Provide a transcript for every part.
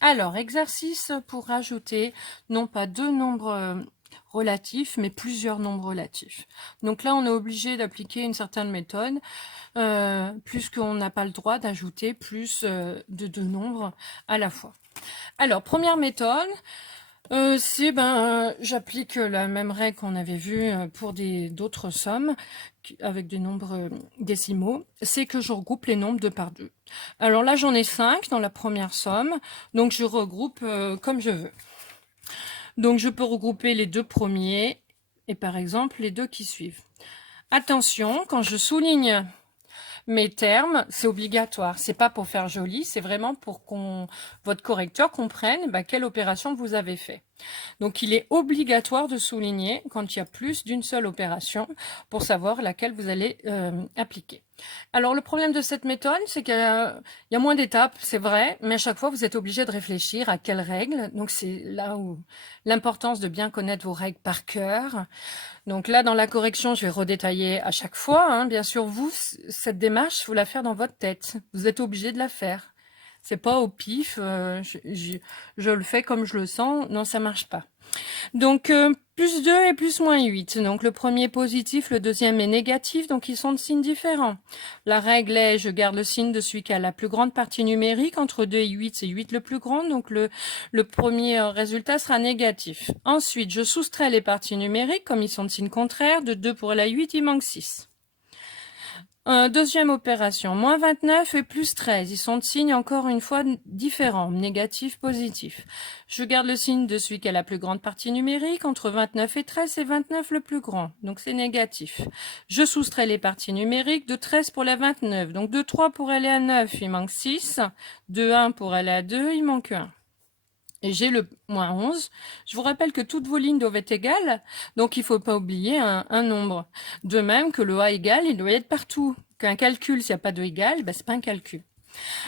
Alors, exercice pour rajouter non pas deux nombres relatifs, mais plusieurs nombres relatifs. Donc là, on est obligé d'appliquer une certaine méthode, puisqu'on n'a pas le droit d'ajouter plus de deux nombres à la fois. Alors, première méthode, c'est j'applique la même règle qu'on avait vue pour d'autres sommes avec des nombres décimaux, c'est que je regroupe les nombres deux par deux. Alors là, j'en ai 5 dans la première somme, donc je regroupe comme je veux. Donc je peux regrouper les deux premiers et par exemple les deux qui suivent. Attention, quand je souligne mes termes, c'est obligatoire. C'est pas pour faire joli, c'est vraiment pour votre correcteur comprenne quelle opération vous avez fait. Donc il est obligatoire de souligner quand il y a plus d'une seule opération pour savoir laquelle vous allez appliquer. Alors le problème de cette méthode, c'est qu'il y a moins d'étapes, c'est vrai, mais à chaque fois vous êtes obligé de réfléchir à quelles règles. Donc c'est là où l'importance de bien connaître vos règles par cœur. Donc là, dans la correction, je vais redétailler à chaque fois. Bien sûr, vous, cette démarche, vous la faire dans votre tête. Vous êtes obligé de la faire. C'est pas au pif, je le fais comme je le sens. Non, ça marche pas. Donc, plus 2 et plus moins 8. Donc, le premier est positif, le deuxième est négatif, donc ils sont de signes différents. La règle est, je garde le signe de celui qui a la plus grande partie numérique. Entre 2 et 8, c'est 8 le plus grand, donc le premier résultat sera négatif. Ensuite, je soustrais les parties numériques, comme ils sont de signe contraire. De 2 pour la 8, il manque 6. Deuxième opération, moins 29 et plus 13. Ils sont de signes encore une fois différents, négatif, positif. Je garde le signe de celui qui a la plus grande partie numérique. Entre 29 et 13, c'est 29 le plus grand, donc c'est négatif. Je soustrais les parties numériques. De 13 pour la 29, donc de 3 pour aller à 9, il manque 6. De 1 pour aller à 2, il manque 1. Et j'ai le moins 11. Je vous rappelle que toutes vos lignes doivent être égales, donc il ne faut pas oublier un nombre. De même que le A égal, il doit être partout. Qu'un calcul, s'il n'y a pas de égal, c'est pas un calcul.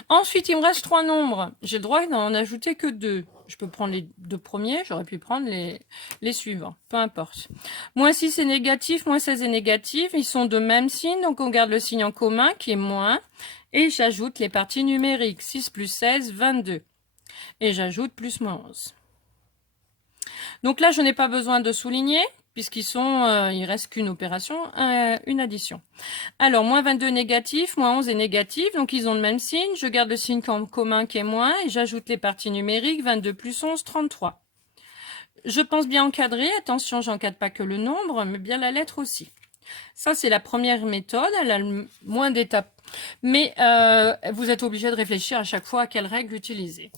Ensuite, il me reste 3 nombres. J'ai le droit d'en ajouter que 2. Je peux prendre les deux premiers, j'aurais pu prendre les suivants, peu importe. Moins 6 est négatif, moins 16 est négatif, ils sont de même signe, donc on garde le signe en commun qui est moins, et j'ajoute les parties numériques. 6 plus 16, 22. Et j'ajoute plus moins 11. Donc là, je n'ai pas besoin de souligner, puisqu'ils sont, il reste qu'une opération, une addition. Alors, moins 22 négatif, moins 11 est négatif, donc ils ont le même signe. Je garde le signe en commun qui est moins, et j'ajoute les parties numériques, 22 plus 11, 33. Je pense bien encadrer, attention, j'encadre pas que le nombre, mais bien la lettre aussi. Ça, c'est la première méthode, elle a le moins d'étapes. Mais vous êtes obligé de réfléchir à chaque fois à quelle règle utiliser.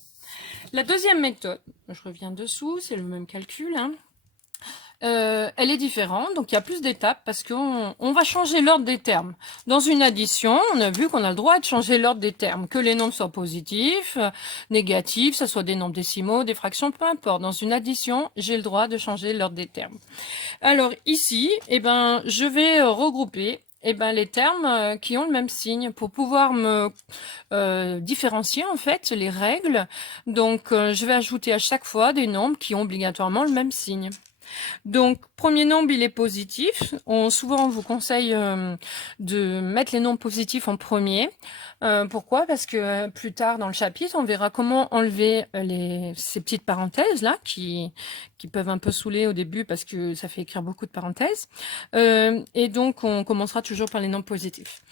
La deuxième méthode, je reviens dessous, c'est le même calcul, elle est différente, donc il y a plus d'étapes parce qu'on va changer l'ordre des termes. Dans une addition, on a vu qu'on a le droit de changer l'ordre des termes, que les nombres soient positifs, négatifs, ça soit des nombres décimaux, des fractions, peu importe. Dans une addition, j'ai le droit de changer l'ordre des termes. Alors ici, je vais regrouper les termes qui ont le même signe pour pouvoir me différencier en fait les règles. Donc je vais ajouter à chaque fois des nombres qui ont obligatoirement le même signe. Donc, premier nombre, il est positif. Souvent, on vous conseille de mettre les nombres positifs en premier. Pourquoi? Parce que plus tard dans le chapitre, on verra comment enlever ces petites parenthèses-là qui peuvent un peu saouler au début parce que ça fait écrire beaucoup de parenthèses. Et donc, on commencera toujours par les nombres positifs.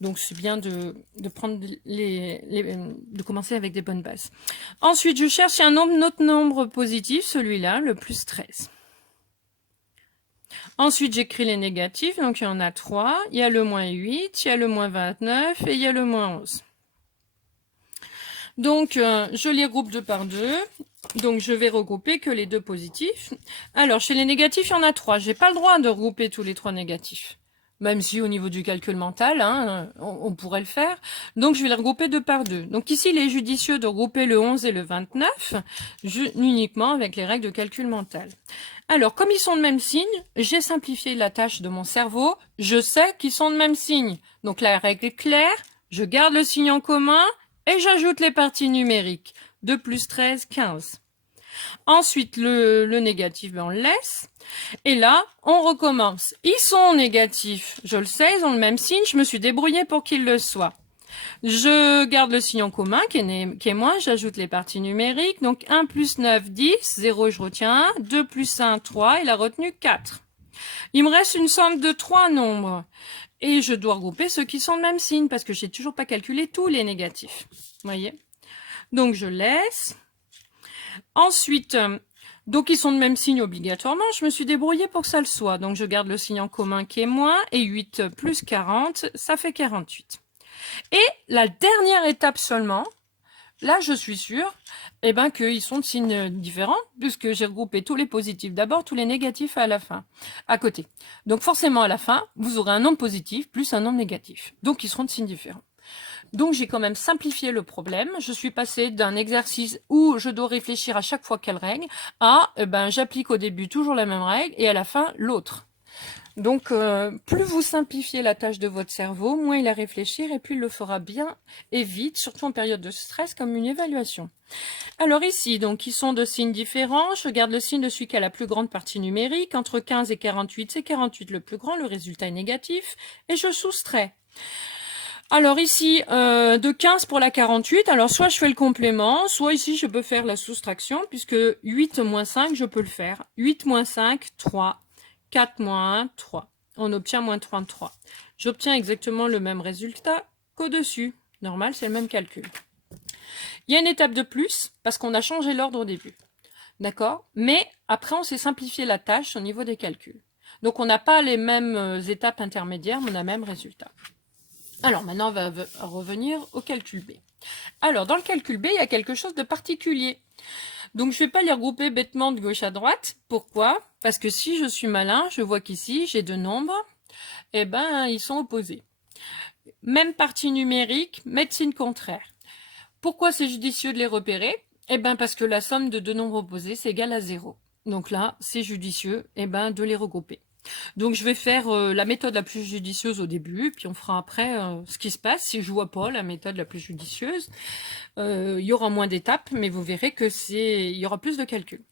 Donc, c'est bien de prendre de commencer avec des bonnes bases. Ensuite, je cherche un autre nombre positif, celui-là, le plus 13. Ensuite, j'écris les négatifs, donc il y en a 3. Il y a le moins 8, il y a le moins 29 et il y a le moins 11. Donc, je les regroupe deux par deux. Donc, je vais regrouper que les deux positifs. Alors, chez les négatifs, il y en a 3. Je n'ai pas le droit de regrouper tous les 3 négatifs. Même si au niveau du calcul mental, on pourrait le faire. Donc, je vais les regrouper deux par deux. Donc, ici, il est judicieux de regrouper le 11 et le 29, uniquement avec les règles de calcul mental. Alors, comme ils sont de même signe, j'ai simplifié la tâche de mon cerveau. Je sais qu'ils sont de même signe. Donc, la règle est claire. Je garde le signe en commun et j'ajoute les parties numériques. 2 plus 13, 15. Ensuite, le négatif, on le laisse. Et là, on recommence. Ils sont négatifs. Je le sais, ils ont le même signe. Je me suis débrouillée pour qu'ils le soient. Je garde le signe en commun qui est moins, j'ajoute les parties numériques. Donc 1 plus 9, 10, 0 je retiens 1, 2 plus 1, 3, il a retenu 4. Il me reste une somme de 3 nombres. Et je dois regrouper ceux qui sont de même signe parce que j'ai toujours pas calculé tous les négatifs. Vous voyez? Donc je laisse. Ensuite, donc ils sont de même signe obligatoirement, je me suis débrouillée pour que ça le soit. Donc je garde le signe en commun qui est moins, et 8 plus 40, ça fait 48. Et la dernière étape seulement, là je suis sûre qu'ils sont de signes différents, puisque j'ai regroupé tous les positifs d'abord, tous les négatifs à la fin, à côté. Donc forcément à la fin, vous aurez un nombre positif plus un nombre négatif. Donc ils seront de signes différents. Donc j'ai quand même simplifié le problème. Je suis passée d'un exercice où je dois réfléchir à chaque fois quelle règle à j'applique au début toujours la même règle et à la fin l'autre. Donc plus vous simplifiez la tâche de votre cerveau, moins il a à réfléchir et plus il le fera bien et vite, surtout en période de stress comme une évaluation. Alors ici, donc ils sont de signes différents. Je garde le signe de celui qui a la plus grande partie numérique. Entre 15 et 48, c'est 48 le plus grand, le résultat est négatif. Et je soustrais. Alors ici, de 15 pour la 48, alors soit je fais le complément, soit ici je peux faire la soustraction, puisque 8 moins 5, je peux le faire. 8 moins 5, 3. 4 moins 1, 3. On obtient moins 33. J'obtiens exactement le même résultat qu'au-dessus. Normal, c'est le même calcul. Il y a une étape de plus, parce qu'on a changé l'ordre au début. D'accord? Mais après, on s'est simplifié la tâche au niveau des calculs. Donc on n'a pas les mêmes étapes intermédiaires, mais on a le même résultat. Alors maintenant, on va revenir au calcul B. Alors, dans le calcul B, il y a quelque chose de particulier. Donc, je ne vais pas les regrouper bêtement de gauche à droite. Pourquoi? Parce que si je suis malin, je vois qu'ici, j'ai deux nombres. Ils sont opposés. Même partie numérique, médecine contraire. Pourquoi c'est judicieux de les repérer? Parce que la somme de deux nombres opposés, c'est égal à 0. Donc là, c'est judicieux de les regrouper. Donc je vais faire la méthode la plus judicieuse au début, puis on fera après ce qui se passe. Si je vois pas la méthode la plus judicieuse, il y aura moins d'étapes, mais vous verrez que il y aura plus de calculs.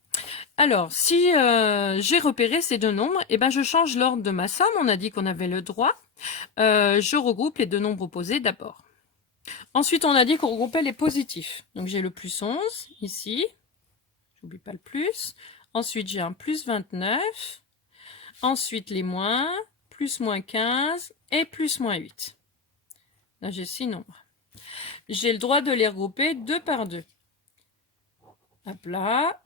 Alors, si j'ai repéré ces deux nombres, je change l'ordre de ma somme. On a dit qu'on avait le droit. Je regroupe les deux nombres opposés d'abord. Ensuite, on a dit qu'on regroupait les positifs. Donc j'ai le plus 11 ici. J'oublie pas le plus. Ensuite, j'ai un plus 29. Ensuite, les moins, plus moins 15 et plus moins 8. Là, j'ai 6 nombres. J'ai le droit de les regrouper 2 par 2. Hop là.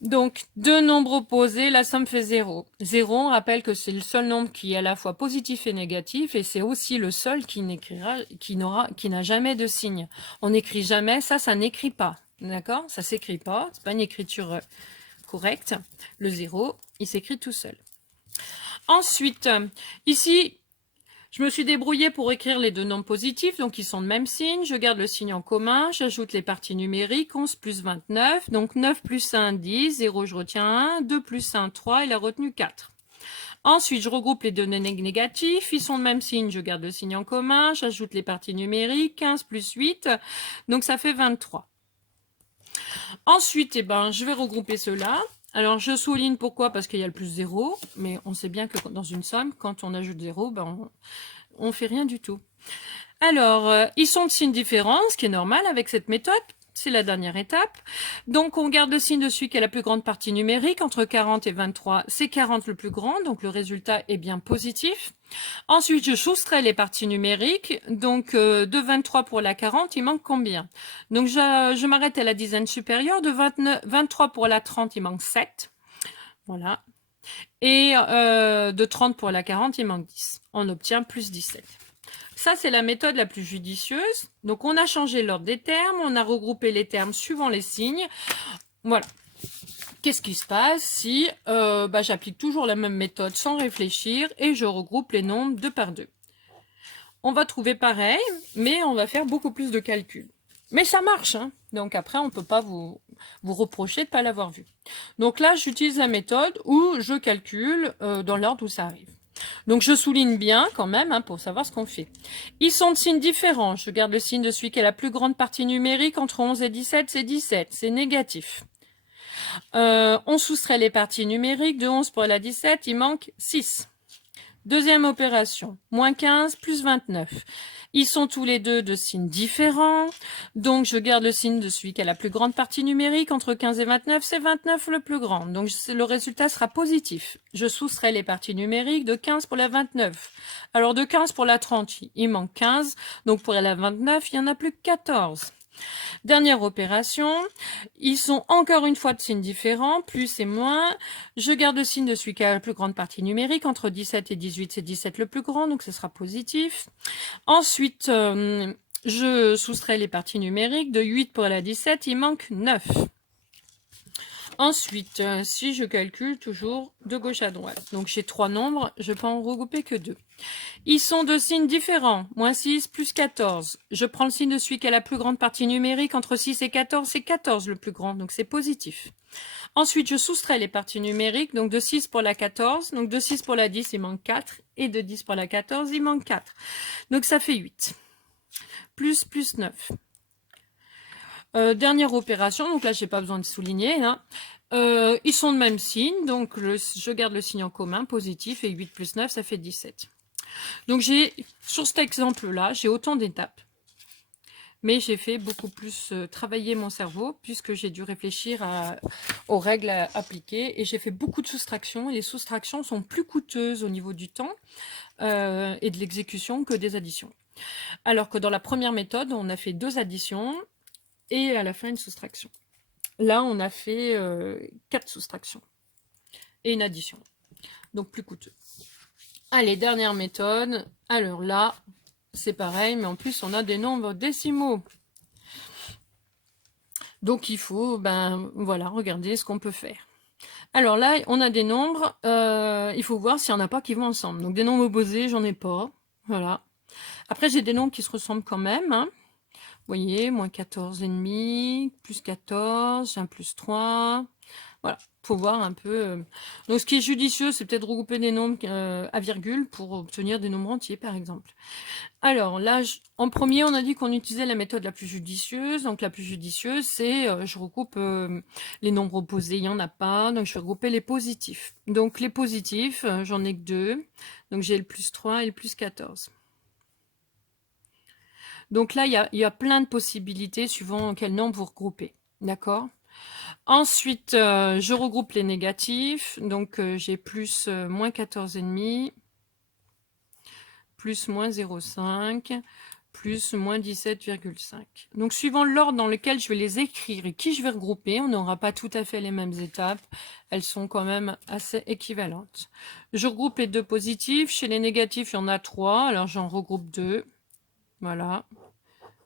Donc, deux nombres opposés, la somme fait 0. 0, on rappelle que c'est le seul nombre qui est à la fois positif et négatif, et c'est aussi le seul qui n'a jamais de signe. On n'écrit jamais, ça n'écrit pas. D'accord? Ça s'écrit pas, c'est pas une écriture correcte. Le 0, il s'écrit tout seul. Ensuite, ici, je me suis débrouillée pour écrire les deux nombres positifs, donc ils sont de même signe. Je garde le signe en commun, j'ajoute les parties numériques, 11 plus 29, donc 9 plus 1, 10, 0 je retiens 1, 2 plus 1, 3, il a retenu 4. Ensuite, je regroupe les deux négatifs, ils sont de même signe, je garde le signe en commun, j'ajoute les parties numériques, 15 plus 8, donc ça fait 23. Ensuite, je vais regrouper ceux-là. Alors, je souligne pourquoi, parce qu'il y a le plus 0, mais on sait bien que dans une somme, quand on ajoute 0, on fait rien du tout. Alors, ils sont de signes différents, ce qui est normal avec cette méthode. C'est la dernière étape. Donc, on garde le signe de celui qui a la plus grande partie numérique. Entre 40 et 23, c'est 40 le plus grand, donc le résultat est bien positif. Ensuite, je soustrais les parties numériques. Donc, de 23 pour la 40, il manque combien? Donc, je m'arrête à la dizaine supérieure. De 23 pour la 30, il manque 7. Voilà. Et de 30 pour la 40, il manque 10. On obtient plus 17. Ça, c'est la méthode la plus judicieuse. Donc, on a changé l'ordre des termes. On a regroupé les termes suivant les signes. Voilà. Qu'est-ce qui se passe si j'applique toujours la même méthode sans réfléchir et je regroupe les nombres 2 par 2? On va trouver pareil, mais on va faire beaucoup plus de calculs. Mais ça marche, hein. Donc après, on ne peut pas vous reprocher de ne pas l'avoir vu. Donc là, j'utilise la méthode où je calcule dans l'ordre où ça arrive. Donc je souligne bien quand même pour savoir ce qu'on fait. Ils sont de signes différents. Je garde le signe de celui qui a la plus grande partie numérique. Entre 11 et 17, c'est 17. C'est négatif. On soustrait les parties numériques. De 11 pour la 17, il manque 6. Deuxième opération, moins 15 plus 29. Ils sont tous les deux de signes différents. Donc, je garde le signe de celui qui a la plus grande partie numérique. Entre 15 et 29, c'est 29 le plus grand. Donc, le résultat sera positif. Je soustrais les parties numériques de 15 pour la 29. Alors, de 15 pour la 30, il manque 15. Donc, pour la 29, il n'y en a plus que 14. Dernière opération, ils sont encore une fois de signes différents, plus et moins. Je garde le signe de celui qui a la plus grande partie numérique. Entre 17 et 18, c'est 17 le plus grand, donc ce sera positif. Ensuite, je soustrais les parties numériques. De 8 pour la 17, il manque 9. Ensuite, si je calcule toujours de gauche à droite, donc j'ai 3 nombres, je peux en regrouper que 2. Ils sont de signes différents, moins 6 plus 14. Je prends le signe de celui qui a la plus grande partie numérique. Entre 6 et 14, c'est 14 le plus grand, donc c'est positif. Ensuite, je soustrais les parties numériques, donc de 6 pour la 14, donc de 6 pour la 10, il manque 4, et de 10 pour la 14, il manque 4. Donc ça fait 8. Plus 9. Dernière opération, donc là, j'ai pas besoin de souligner. Hein. Ils sont de même signe, donc je garde le signe en commun, positif, et 8 plus 9, ça fait 17. Donc, sur cet exemple-là, j'ai autant d'étapes. Mais j'ai fait beaucoup plus travailler mon cerveau, puisque j'ai dû réfléchir aux règles à appliquer. Et j'ai fait beaucoup de soustractions. Et les soustractions sont plus coûteuses au niveau du temps et de l'exécution que des additions. Alors que dans la première méthode, on a fait 2 additions et à la fin une soustraction. Là, on a fait 4 soustractions et une addition. Donc plus coûteux. Allez, dernière méthode. Alors là, c'est pareil, mais en plus, on a des nombres décimaux. Donc, il faut, voilà, regarder ce qu'on peut faire. Alors là, on a des nombres. Il faut voir s'il n'y en a pas qui vont ensemble. Donc, des nombres opposés, j'en ai pas. Voilà. Après, j'ai des nombres qui se ressemblent quand même. Hein. Vous voyez, moins 14,5, plus 14, j'ai un plus 3. Voilà, faut voir un peu. Donc, ce qui est judicieux, c'est peut-être regrouper des nombres à virgule pour obtenir des nombres entiers, par exemple. Alors, là, en premier, on a dit qu'on utilisait la méthode la plus judicieuse. Donc, la plus judicieuse, c'est je regroupe les nombres opposés, il n'y en a pas. Donc, je vais regrouper les positifs. Donc, les positifs, j'en ai que 2. Donc, j'ai le plus 3 et le plus 14. Donc là, il y a plein de possibilités suivant quel nombre vous regroupez. D'accord ? Ensuite, je regroupe les négatifs. Donc, j'ai plus moins 14,5, plus moins 0,5, plus moins 17,5. Donc, suivant l'ordre dans lequel je vais les écrire et qui je vais regrouper, on n'aura pas tout à fait les mêmes étapes. Elles sont quand même assez équivalentes. Je regroupe les 2 positifs. Chez les négatifs, il y en a 3. Alors, j'en regroupe 2. Voilà.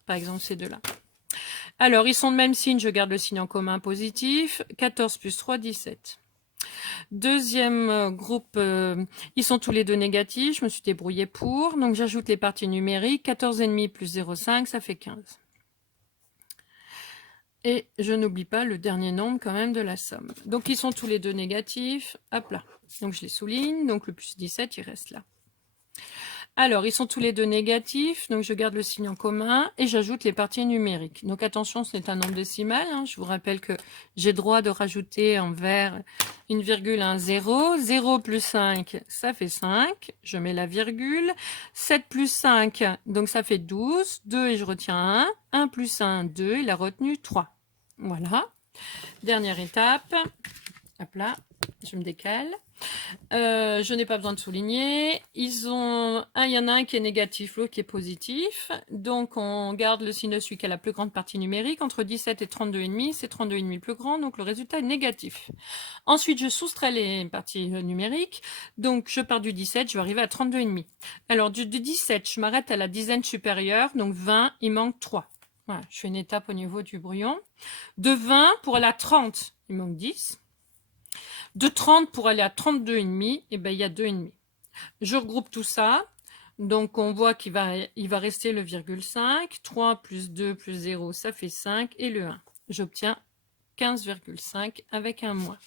Par exemple, ces 2-là. Alors, ils sont de même signe, je garde le signe en commun positif. 14 plus 3, 17. Deuxième groupe, ils sont tous les 2 négatifs, je me suis débrouillée pour. Donc, j'ajoute les parties numériques. 14,5 plus 0,5, ça fait 15. Et je n'oublie pas le dernier nombre quand même de la somme. Donc, ils sont tous les 2 négatifs. Hop là. Donc, je les souligne. Donc, le plus 17, il reste là. Alors, ils sont tous les 2 négatifs, donc je garde le signe en commun et j'ajoute les parties numériques. Donc attention, ce n'est un nombre décimal. Hein. Je vous rappelle que j'ai droit de rajouter en vert une virgule, un 0. 0 plus 5, ça fait 5. Je mets la virgule. 7 plus 5, donc ça fait 12. 2 et je retiens 1. 1 plus 1, 2. Il a retenu 3. Voilà. Dernière étape. Hop là, je me décale. Je n'ai pas besoin de souligner. Il y en a un qui est négatif, l'autre qui est positif. Donc, on garde le signe de celui qui a la plus grande partie numérique. Entre 17 et 32,5, c'est 32,5 le plus grand. Donc, le résultat est négatif. Ensuite, je soustrais les parties numériques. Donc, je pars du 17, je vais arriver à 32,5. Alors, du 17, je m'arrête à la dizaine supérieure. Donc, 20, il manque 3. Voilà, je fais une étape au niveau du brouillon. De 20 pour la 30, il manque 10. De 30 pour aller à 32,5, et ben il y a 2,5. Je regroupe tout ça. Donc, on voit qu'il va rester le virgule 5. 3 plus 2 plus 0, ça fait 5. Et le 1. J'obtiens 15,5 avec un moins.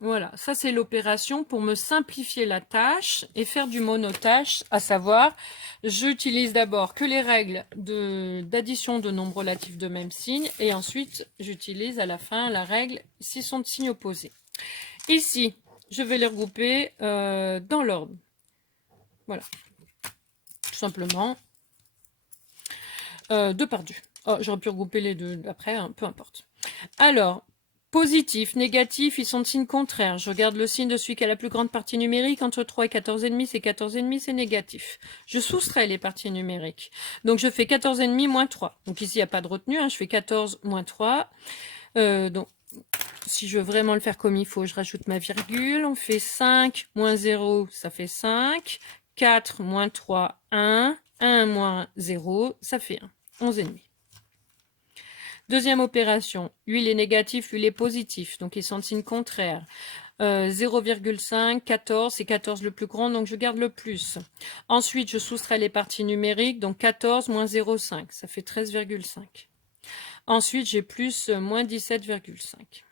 Voilà, ça c'est l'opération pour me simplifier la tâche et faire du monotâche, à savoir, j'utilise d'abord que les règles d'addition de nombres relatifs de même signe et ensuite j'utilise à la fin la règle s'ils sont de signes opposés. Ici, je vais les regrouper dans l'ordre. Voilà, tout simplement. 2 par 2. Oh, j'aurais pu regrouper les deux après, hein, peu importe. Alors, positif, négatif, ils sont de signe contraire. Je regarde le signe de celui qui a la plus grande partie numérique. Entre 3 et 14,5, c'est 14,5, c'est négatif. Je soustrais les parties numériques. Donc, je fais 14,5 moins 3. Donc, ici, il n'y a pas de retenue. Hein, je fais 14 moins 3. Donc, si je veux vraiment le faire comme il faut, je rajoute ma virgule. On fait 5 moins 0, ça fait 5. 4 moins 3, 1. 1 moins 0, ça fait 1. 11,5. Deuxième opération, lui il est négatif, lui il est positif, donc ils sont de signe contraire. 0,5, 14, c'est 14 le plus grand, donc je garde le plus. Ensuite, je soustrais les parties numériques, donc 14 moins 0,5, ça fait 13,5. Ensuite, j'ai plus moins 17,5.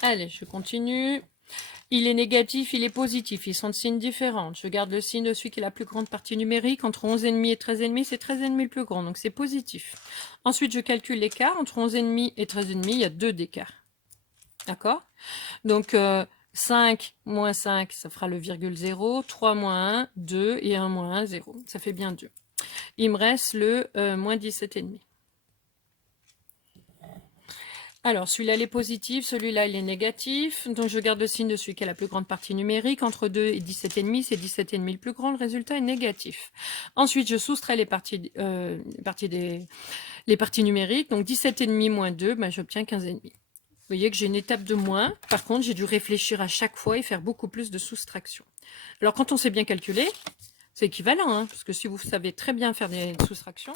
Allez, je continue. Il est négatif, il est positif, ils sont de signes différents. Je garde le signe de celui qui est la plus grande partie numérique. Entre 11,5 et 13,5, c'est 13,5 le plus grand, donc c'est positif. Ensuite, je calcule l'écart. Entre 11,5 et 13,5, il y a 2 d'écart. D'accord? Donc, 5 moins 5, ça fera le virgule 0. 3 moins 1, 2. Et 1 moins 1, 0. Ça fait bien 2. Il me reste le moins 17,5. Alors, celui-là, il est positif, celui-là, il est négatif. Donc, je garde le signe de celui qui a la plus grande partie numérique. Entre 2 et 17,5, c'est 17,5 le plus grand. Le résultat est négatif. Ensuite, je soustrais les parties numériques. Donc, 17,5 moins 2, ben, j'obtiens 15,5. Vous voyez que j'ai une étape de moins. Par contre, j'ai dû réfléchir à chaque fois et faire beaucoup plus de soustraction. Alors, quand on sait bien calculer, c'est équivalent, hein, parce que si vous savez très bien faire des soustractions,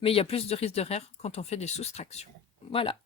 mais il y a plus de risque d'erreur quand on fait des soustractions. Voilà.